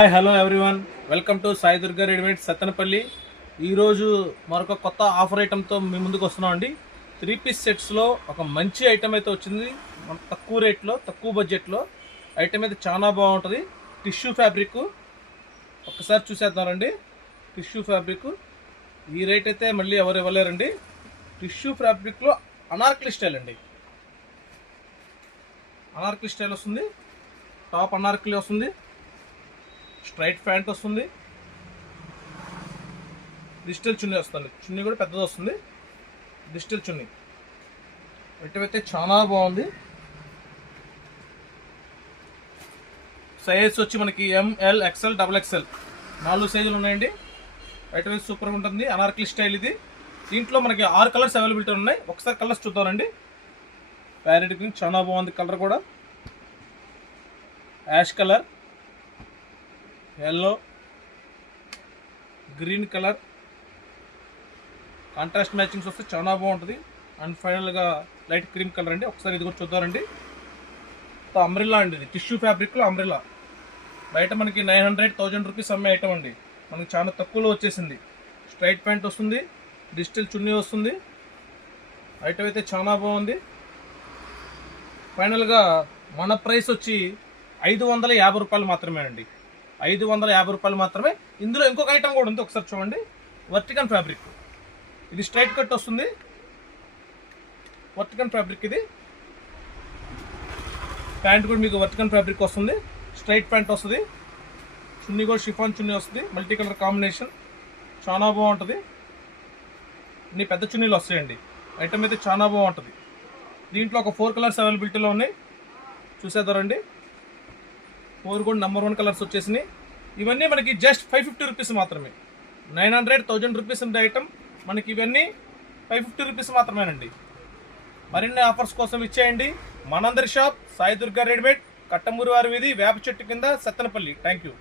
Hi hello everyone, welcome to Sai Durga readymade Sattenapalli. ఈరోజు మరొక కొత్త ఆఫర్ ఐటెంతో మీ ముందుకు వస్తున్నాం అండి. 3 పీస్ సెట్స్లో ఒక మంచి ఐటెం అయితే వచ్చింది. మన తక్కువ రేట్లో తక్కువ బడ్జెట్లో ఐటెం అయితే చాలా బాగుంటుంది. టిష్యూ ఫ్యాబ్రిక్ ఒక్కసారి చూసేద్దామండి. టిష్యూ ఫ్యాబ్రిక్ ఈ రేట్ అయితే మళ్ళీ ఎవరు ఇవ్వలేరండి. టిష్యూ ఫ్యాబ్రిక్లో అనార్కలి స్టైల్ అండి. అనార్కలి స్టైల్ వస్తుంది, టాప్ అనార్కలి వస్తుంది, స్ట్రైట్ ప్యాంట్ వస్తుంది, డిజిటల్ చున్నీ వస్తుంది. చున్నీ కూడా పెద్దది వస్తుంది, డిజిటల్ చున్నీ. ఐటమ్ అయితే చాలా బాగుంది. సైజ్ వచ్చి మనకి ఎంఎల్, ఎక్స్ఎల్, XXL 4 సైజులు ఉన్నాయండి. ఐటమ్ అయితే సూపర్గా ఉంటుంది. అనార్కలి స్టైల్ ఇది. దీంట్లో మనకి 6 కలర్స్ అవైలబిలిటీ ఉన్నాయి. ఒకసారి కలర్స్ చూద్దామండి. ప్యారెట్ గ్రీన్ చాలా బాగుంది కలర్ కూడా. Ash colour, yellow, green colour contrast matchings వస్తే చాలా బాగుంటుంది. అండ్ ఫైనల్గా లైట్ క్రీమ్ కలర్ అండి. ఒకసారి ఇది కూడా చూద్దారండి. అంబ్రిల్లా అండి, ఇది టిష్యూ ఫ్యాబ్రిక్లో అంబ్రిల్లా. బయట మనకి 900-1000 రూపీస్ అమ్మే ఐటమ్ అండి. మనకి చాలా తక్కువలో వచ్చేసింది. స్ట్రైట్ ప్యాంట్ వస్తుంది, డిజిటల్ చున్నీ వస్తుంది. ఐటమ్ అయితే చాలా బాగుంది. ఫైనల్గా మన ప్రైస్ వచ్చి 550 రూపాయలు మాత్రమే అండి. 550 రూపాయలు మాత్రమే. ఇందులో ఇంకొక ఐటమ్ కూడా ఉంది, ఒకసారి చూడండి. వర్టికన్ ఫ్యాబ్రిక్, ఇది స్ట్రైట్ కట్ వస్తుంది. వర్టికన్ ఫ్యాబ్రిక్ ఇది. ప్యాంట్ కూడా మీకు వర్టికన్ ఫ్యాబ్రిక్ వస్తుంది, స్ట్రైట్ ప్యాంట్ వస్తుంది. చున్నీ కూడా షిఫాన్ చున్నీ వస్తుంది, మల్టీ కలర్ కాంబినేషన్. చాలా బాగుంటుంది. ఇన్ని పెద్ద చున్నీలు వస్తాయండి. ఐటమ్ అయితే చాలా బాగుంటుంది. దీంట్లో ఒక 4 కలర్స్ అవైలబిలిటీలో ఉన్నాయి. చూసేద్దారండి. 4 కూడా నెంబర్ 1 కలర్స్ వచ్చేసినాయి. ఇవన్నీ మనకి జస్ట్ 550 రూపీస్ మాత్రమే. 900-1000 రూపీస్ ఉండే ఐటమ్ మనకి ఇవన్నీ 550 రూపీస్ మాత్రమేనండి. మరిన్ని ఆఫర్స్ కోసం ఇచ్చేయండి. మనందరి షాప్ సాయి దుర్గా రెడీమేడ్, కట్టమూరి వారి వీధి, వేప చెట్టు కింద, సత్తెనపల్లి. Thank you.